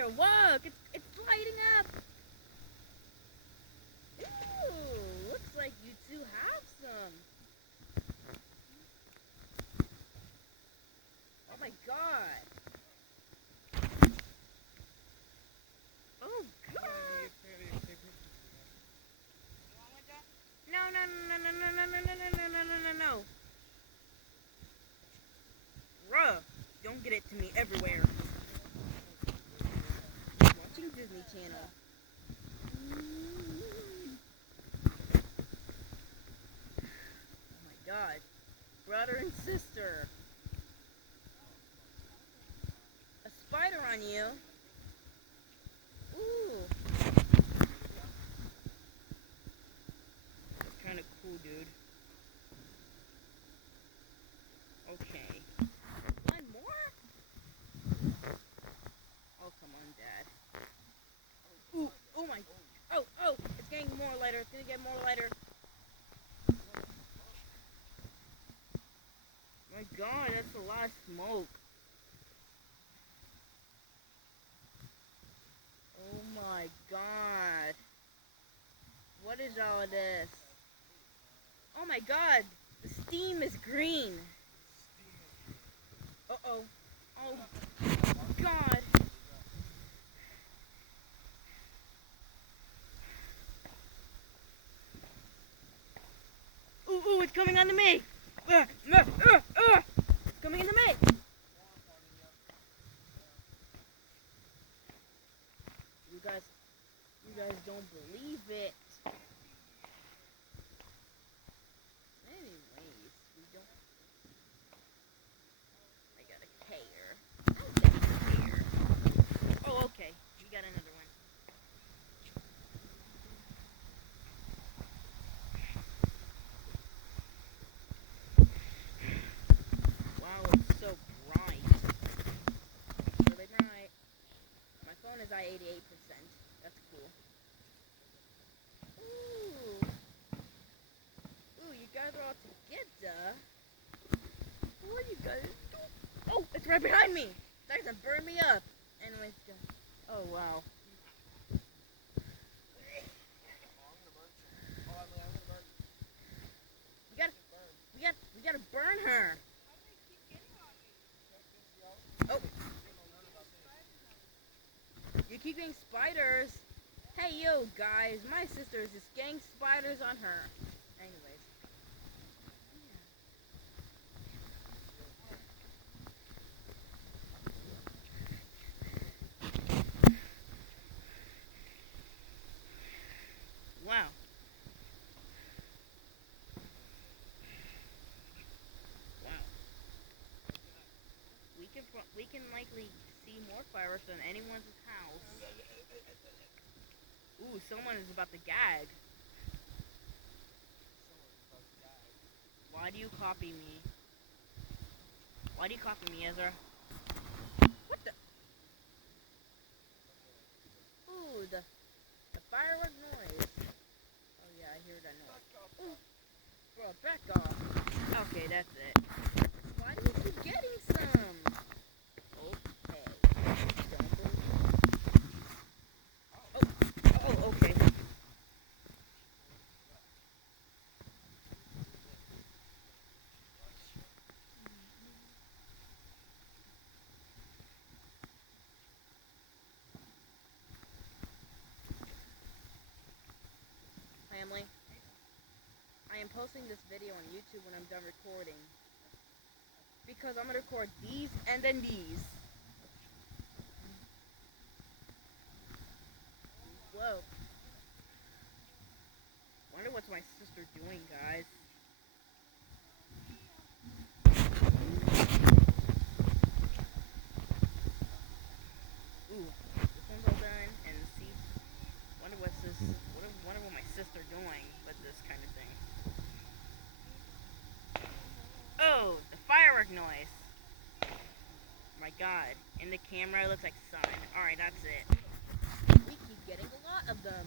everywhere. Look, it's lighting up. Ooh, looks like you two have some. Oh my god. Oh god. No, no, no, no, no, no, no, no, no, no, no, no, no. Ruh, don't get it to me everywhere. Watching Disney Channel. Oh my god. Brother and sister. A spider on you. Ooh. That's kind of cool, dude. Okay. One more? Oh, come on, Dad. Ooh, oh my. Oh, it's getting more lighter. It's gonna get more lighter. My god, that's a lot of smoke. Oh my god. What is all of this? Oh my god, the steam is green. Uh-oh. Oh god. Ooh, it's coming onto me. It's coming into me. You guys don't believe it. Anyways, we don't. I got a care. I got a care. Oh, okay. We got another one. Wow, it's so bright. Really bright. My phone is at 88%. That's cool. Ooh. Ooh, you guys are all together. What are you guys doing? Oh, it's right behind me. That's gonna burn me up. Anyways, oh wow. We gotta burn her. Oh, you keep getting spiders. Hey, yo, guys, my sister is just getting spiders on her. Anyways. Wow. Wow. We can likely see more fireworks than anyone's house. Ooh, someone is about to gag. Why do you copy me? Why do you copy me, Ezra? What the? Ooh, the firework noise. Oh yeah, I hear that noise. Ooh, bro, back off. Okay, that's it. Why do you keep getting some? Okay. Don't believe. Oh, okay. Family, I am posting this video on YouTube when I'm done recording. Because I'm gonna record these and then these. Whoa. Wonder what's my sister doing, guys. Ooh, this one's all done, and see. Wonder what's this. Wonder what my sister doing with this kind of thing. Oh, the firework noise. My God, in the camera it looks like sun. All right, that's it. We keep getting a lot of them.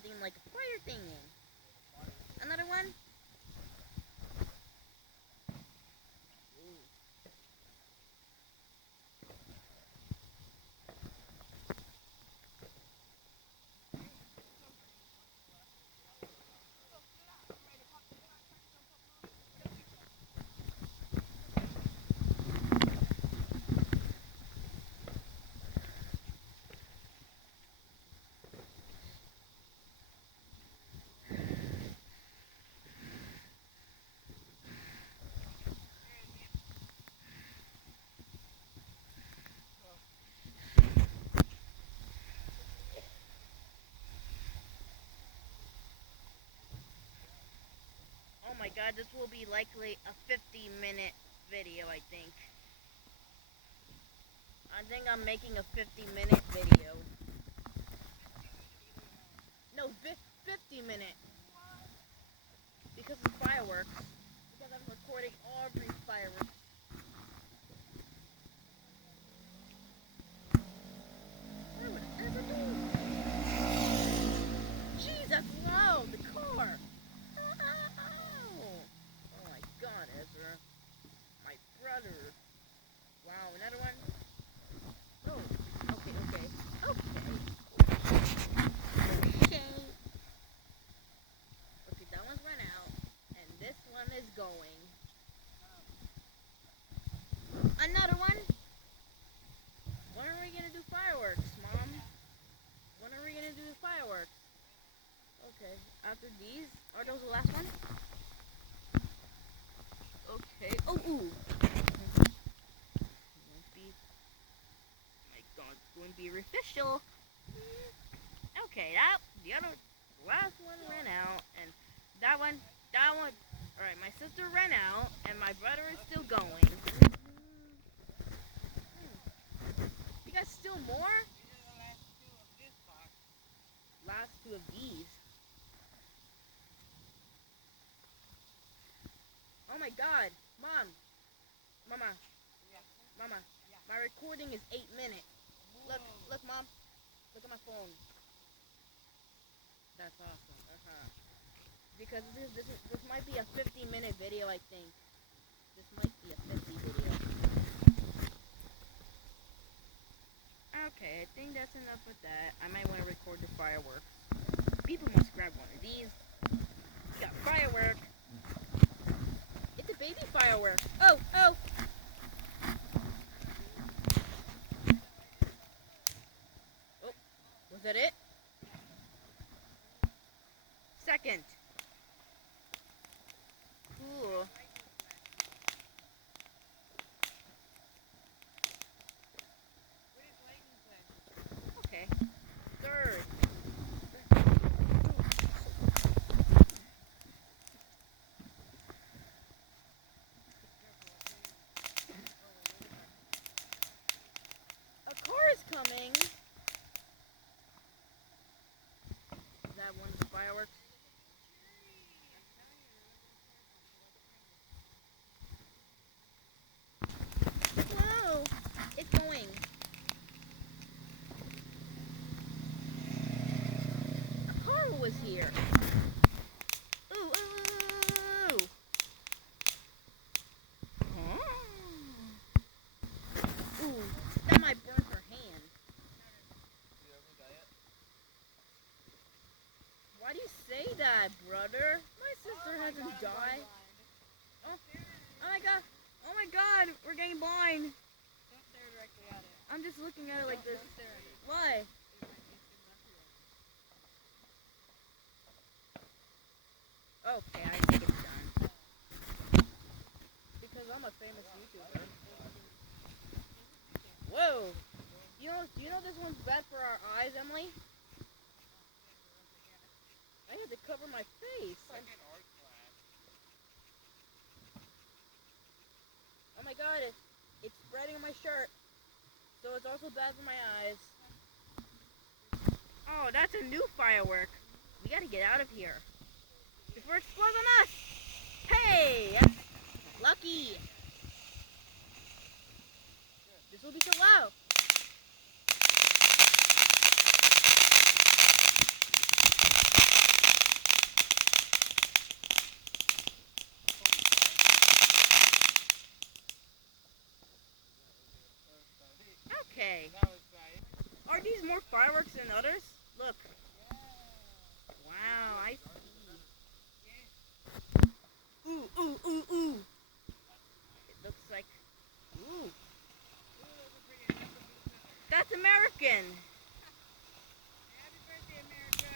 something like a fire thing in. Another one? Ooh. Oh my god, this will be likely a 50-minute video, I think. I think I'm making a 50-minute video. No, 50-minute. Because of fireworks. Because I'm recording every fireworks. Jeez, that's loud! The car! Oh my god, Ezra. My brother. Wow, another one? Oh, okay. Okay, that one's run out. And this one is going. Another one? When are we gonna do fireworks, Mom? When are we gonna do the fireworks? Okay, after these, are those the last one? Okay. Oh, ooh. My God, it's going to be official. Okay, the last one ran out, and that one. All right, my sister ran out, and my brother is still going. You got still more? Last two of these. Oh my God, Mama, my recording is 8 minutes. Look, Mom, look at my phone. That's awesome. Because this might be a 50-minute video, I think. This might be a 50 video. Okay, I think that's enough with that. I might want to record the fireworks. People must grab one of these. We got firework. It's a baby firework. Oh! Oh, was that it? Second. Ooh. Okay. Third. A car is coming. Is that one of the fireworks? Whoa! It's going. A car was here. Ooh. Huh? Ooh, that might burn her hand. Why do you say that, brother? My sister hasn't died. Oh my god, we're getting blind. Don't stare directly at it. I'm just looking at it like this. Don't stare at it. Why? Okay, I think it's done. Because I'm a famous YouTuber. Whoa! Do you know this one's bad for our eyes, Emily? I had to cover my face. Oh my god, it's spreading on my shirt. So it's also bad for my eyes. Oh, that's a new firework. We gotta get out of here. Before it explodes on us! Hey! Lucky! This will be so loud. fireworks than others? Look. Wow, I see. Ooh, ooh, ooh, ooh. It looks like, ooh. That's American. Happy birthday, America.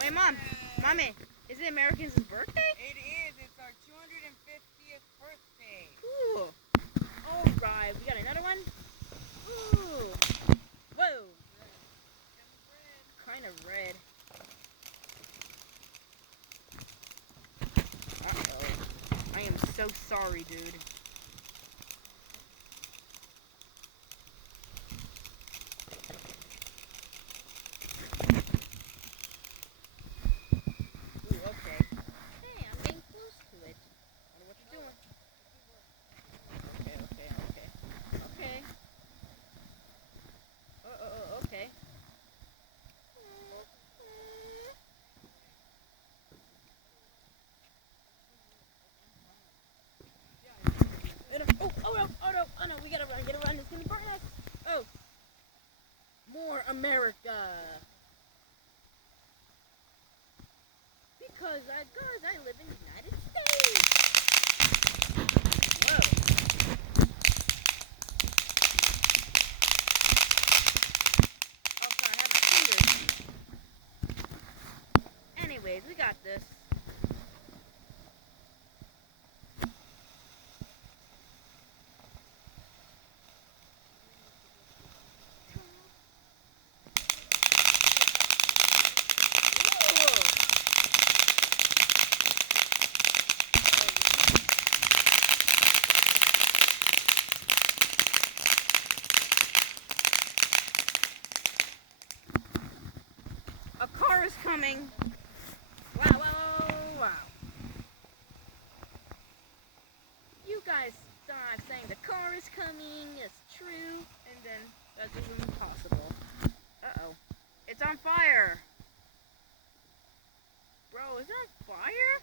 Wait, Mom. Mommy, is it Americans' birthday? It is. It's our 250th birthday. Ooh. Alright, we got another one? Ooh. Whoa. Kind of red. Uh-oh. I am so sorry, dude. Ooh, okay. Hey, I'm getting close to it. Wonder what you're doing. Okay. Okay. Oh no, we gotta run, it's gonna burn us. Oh. More America. Because I live in the United States. Whoa. Also, I have my fingers. Anyways, we got this. A car is coming. Wow. You guys start saying the car is coming, it's true, and then that's just impossible. Uh-oh. It's on fire. Bro, is that fire?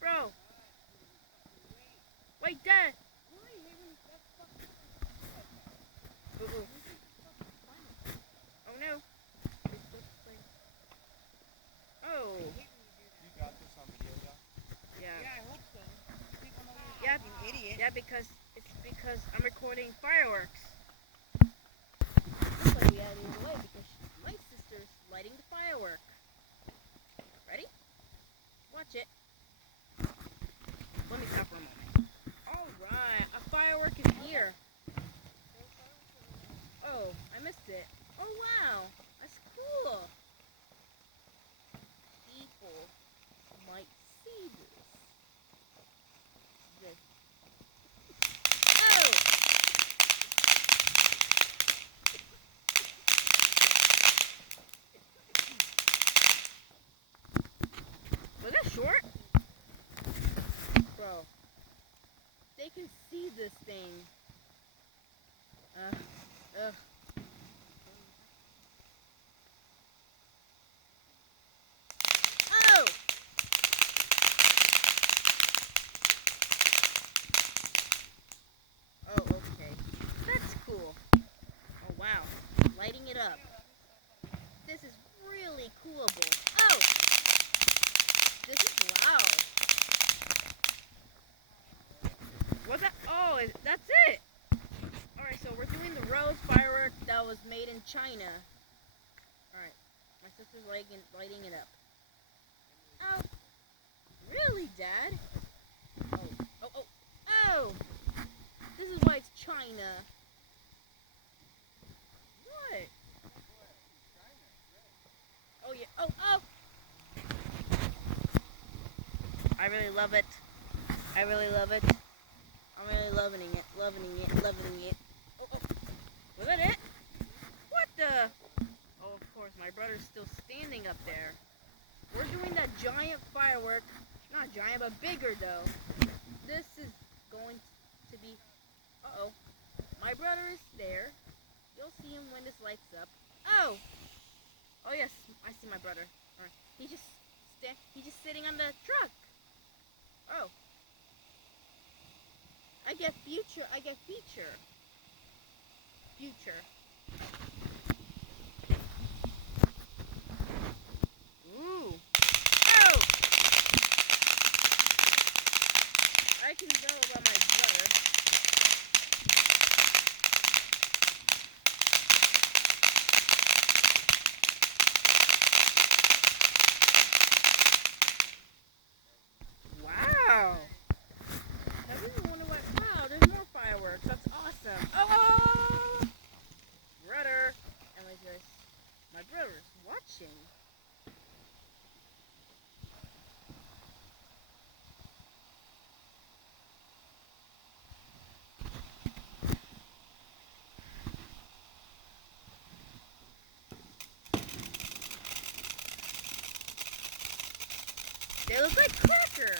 Bro. Wait, Dad. Ooh. Oh no. Oh. You got this on video, Doc? Yeah. Yeah, I hope so. People know you're Yeah, an idiot. Yeah, because I'm recording fireworks. Somebody out of the way because my sister's lighting the firework. Ready? Watch it. Let me stop for a moment. Alright, a firework is here. Oh, I missed it. Oh wow, that's cool. People might see this. Oh! Was that short? Bro. They can see this thing. Ugh. Oh! Oh, okay. That's cool. Oh, wow. Lighting it up. This is really coolable. Oh! This is loud. What's that? Oh, that's it! Alright, so we're doing the rose firework that was made in China. Alright. My sister's lighting it up. Oh! Really, Dad? Oh! This is why it's China. What? Oh, yeah. Oh! I really love it. I'm really loving it. Oh. Was that it? What the? Oh, of course, my brother's still standing up there. We're doing that giant firework. Not giant, but bigger, though. This is going to be... Uh-oh. My brother is there. You'll see him when this lights up. Oh! Oh yes, I see my brother. Alright. He's just sitting on the truck. Oh. I get feature. Future. Ooh. Oh! I can know about my brother. Wow. I really wonder what. Wow, there's more fireworks. That's awesome. Oh! Brother. And like this. My brother's watching. They look like cracker.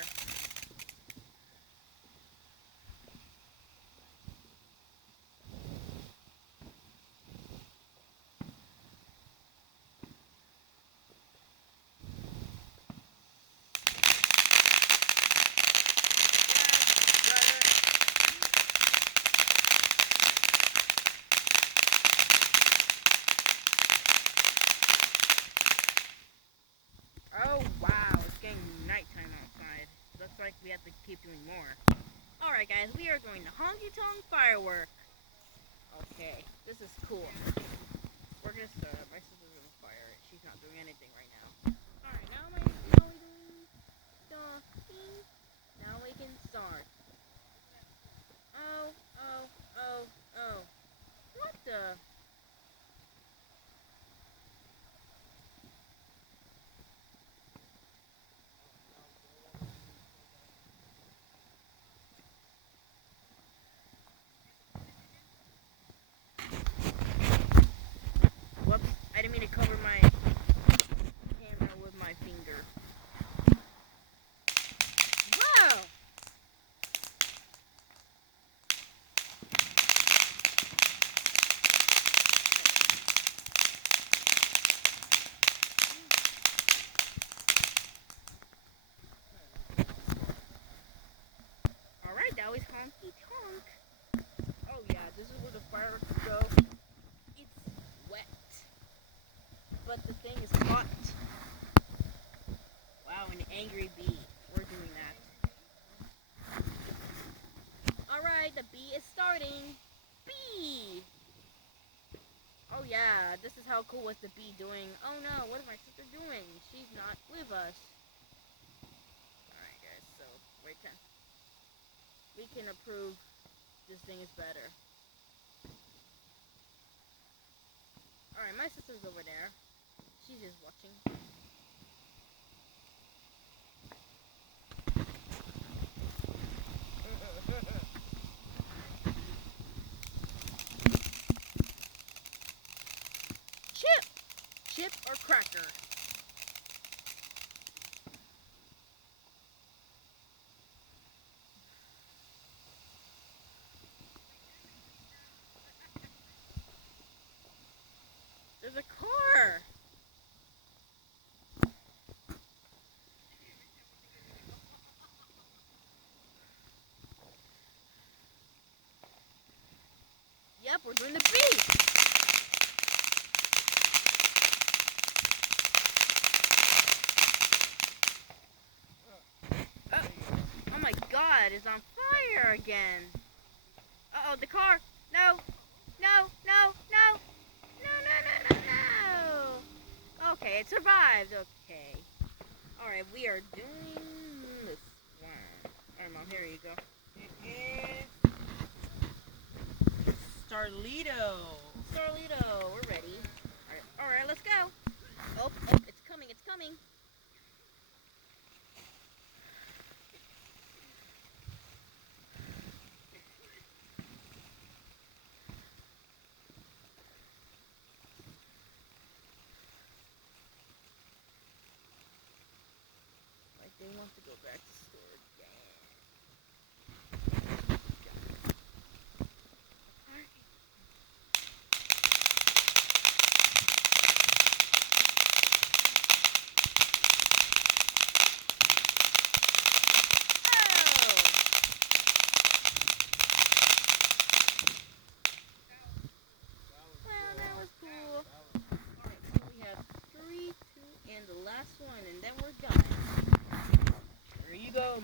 Oh wow, it's getting nighttime outside. Looks like we have to keep doing more. Alright guys, we are going to Honky Tonk Firework. Okay, this is cool. We're gonna start. My sister's gonna fire it. She's not doing anything right now. Alright, now we can start. Oh, oh, oh, oh. What the? Whoops, I didn't mean to cover my camera with my finger. Wow! Alright, that was Honky Tonk. Oh yeah, this is where the fireworks go. It's wet. But the thing is hot. Wow, an angry bee. We're doing that. Alright, the bee is starting. Bee! Oh yeah, this is how cool was the bee doing. Oh no, what is my sister doing? She's not with us. Alright guys, so we can approve this thing is better. Alright, my sister's over there. She's just watching. Chip or cracker? There's a car! Yep, we're doing the beat! Oh my god, it's on fire again! Uh-oh, the car! No! No! No! No! No, no, no, no, no! Okay, it survived. Okay. Alright, we are doing this one. Alright, Mom, here you go. Starlito. Starlito, we're ready. Alright, let's go. Oh, it's coming, it's coming. They want to go back to store again.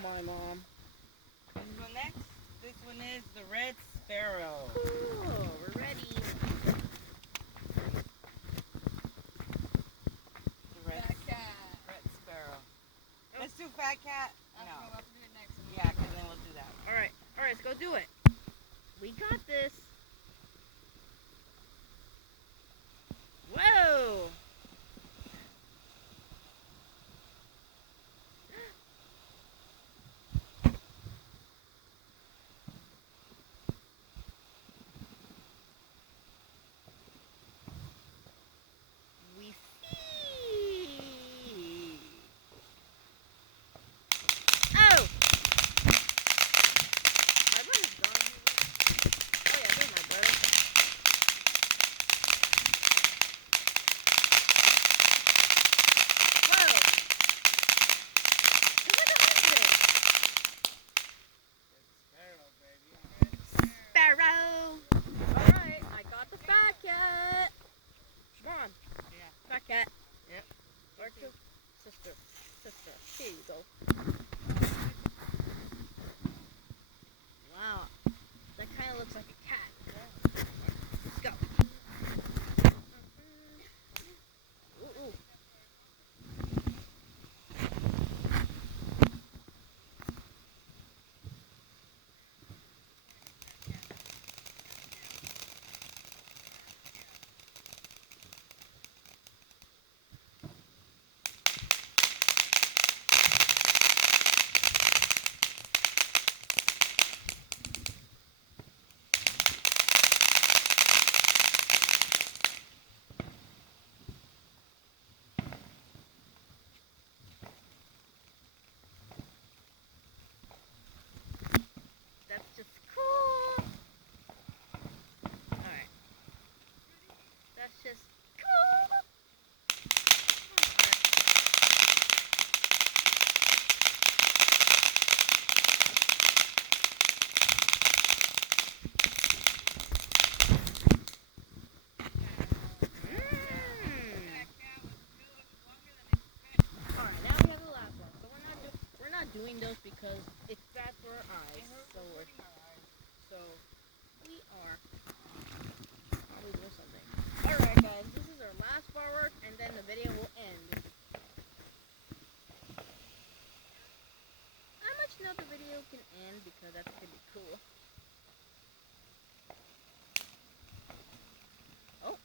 my mom. This one next. This one is the red sparrow. Cool, we're ready. The red, Fat cat. red sparrow. Let's do fat cat. No. No. We'll have to do it next. Yeah, because then we'll do that. Alright, let's go do it. We got this. Whoa! We see. Oh! My brother's gone. Oh yeah, there's my brother. Whoa! Look at the hundred. Sparrow, baby. Sparrow. Alright, I got the fat cat. Come on. Yeah. Fat cat. Yep. Where's your sister? Sister. Here you go. Wow. That kind of looks like a cat. Let's go. Ooh, ooh. That's just cool. Alright. That's just cool. Alright, now we have the last one. So we're not doing those because it's bad for our eyes. So we are probably doing something. Alright guys, this is our last firework and then the video will end. How much know the video can end because that's gonna be cool. Oh.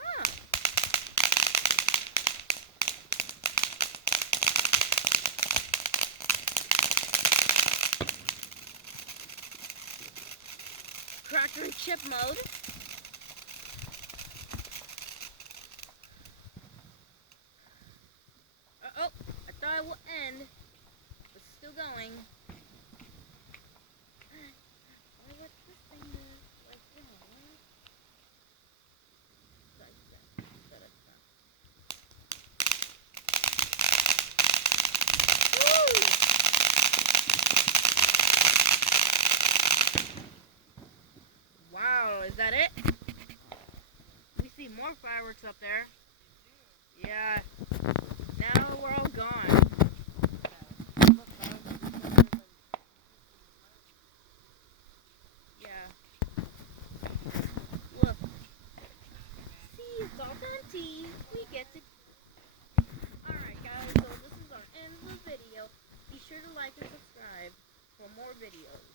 Huh. Cracker and chip mode. Oh, I thought it would end. It's still going. Oh, what's this thing do? Like, Woo! Wow, is that it? We see more fireworks up there. Yeah. Now we're all gone. Yeah. Look. See, it's all empty. We get to. Alright, guys, so this is our end of the video. Be sure to like and subscribe for more videos.